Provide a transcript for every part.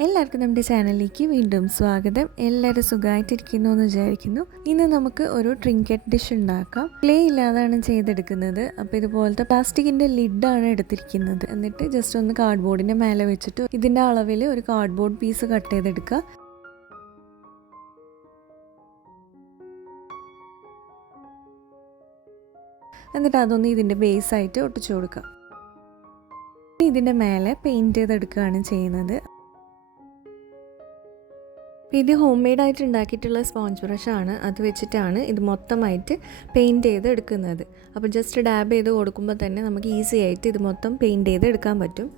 എല്ലാവർക്കും നമ്മുടെ ചാനലിലേക്ക് വീണ്ടും സ്വാഗതം. എല്ലാവരും സുഖമായിട്ടിരിക്കുന്നു എന്ന് വിചാരിക്കുന്നു. ഇന്ന് നമുക്ക് ഒരു ട്രിങ്കറ്റ് ഡിഷ് ഉണ്ടാക്കാം. ക്ലേ ഇല്ലാതാണ് ചെയ്തെടുക്കുന്നത്. അപ്പോൾ ഇതുപോലത്തെ പ്ലാസ്റ്റിക്കിന്റെ ലിഡാണ് എടുത്തിരിക്കുന്നത്. എന്നിട്ട് ജസ്റ്റ് ഒന്ന് കാർഡ് ബോർഡിന്റെ മേലെ വെച്ചിട്ട് ഇതിന്റെ അളവിൽ ഒരു കാർഡ് ബോർഡ് പീസ് കട്ട് ചെയ്തെടുക്കുക. എന്നിട്ട് അതൊന്ന് ഇതിന്റെ ബേസായിട്ട് ഒട്ടിച്ചു കൊടുക്കുക. ഇതിന്റെ മേലെ പെയിന്റ് ചെയ്തെടുക്കുകയാണ് ചെയ്യുന്നത്. ഇത് ഹോം മെയ്ഡ് ആയിട്ട് ഉണ്ടാക്കിയിട്ടുള്ള സ്പോഞ്ച് ബ്രഷാണ് അത് വെച്ചിട്ടാണ് ഇത് മൊത്തമായിട്ട് പെയിന്റ് ചെയ്ത് എടുക്കുന്നത് അപ്പോൾ ജസ്റ്റ് ഡാബ് ചെയ്ത് കൊടുക്കുമ്പോൾ തന്നെ നമുക്ക് ഈസി ആയിട്ട് ഇത് മൊത്തം പെയിന്റ് ചെയ്ത് എടുക്കാൻ പറ്റും.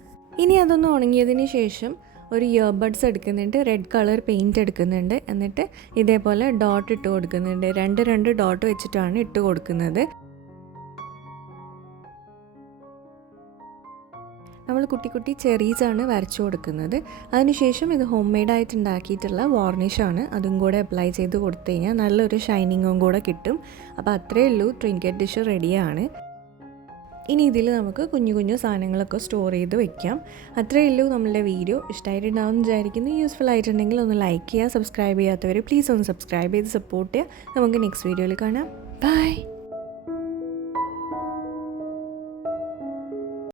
ഇനി അതൊന്ന് ഉണങ്ങിയതിന് ശേഷം ഒരു ഇയർബഡ്സ് എടുക്കുന്നുണ്ട്. റെഡ് കളർ പെയിന്റ് എടുക്കുന്നുണ്ട്. എന്നിട്ട് ഇതേപോലെ ഡോട്ട് ഇട്ട് കൊടുക്കുന്നുണ്ട്. രണ്ട് രണ്ട് ഡോട്ട് വെച്ചിട്ടാണ് ഇട്ട് കൊടുക്കുന്നത്. നമ്മൾ കുട്ടി കുട്ടി ചെറീസാണ് വരച്ചു കൊടുക്കുന്നത്. അതിനുശേഷം ഇത് ഹോം മെയ്ഡായിട്ട് ഉണ്ടാക്കിയിട്ടുള്ള വാർണിഷാണ് അതും കൂടെ അപ്ലൈ ചെയ്ത് കൊടുത്തു കഴിഞ്ഞാൽ നല്ലൊരു ഷൈനിങ്ങും കൂടെ കിട്ടും. അപ്പോൾ അത്രയേ ഉള്ളൂ ട്രിങ്കറ്റ് ഡിഷ് റെഡിയാണ് ഇനി ഇതിൽ നമുക്ക് കുഞ്ഞു കുഞ്ഞു സാധനങ്ങളൊക്കെ സ്റ്റോർ ചെയ്ത് വെക്കാം. അത്രയേ ഉള്ളൂ നമ്മളുടെ വീഡിയോ ഇഷ്ടമായിട്ടുണ്ടാവും വിചാരിക്കുന്നു. യൂസ്ഫുൾ ആയിട്ടുണ്ടെങ്കിൽ ഒന്ന് ലൈക്ക് ചെയ്യുക സബ്സ്ക്രൈബ് ചെയ്യാത്തവർ പ്ലീസ് ഒന്ന് സബ്സ്ക്രൈബ് ചെയ്ത് സപ്പോർട്ട് ചെയ്യുക. നമുക്ക് നെക്സ്റ്റ് വീഡിയോയിൽ കാണാം. ബൈ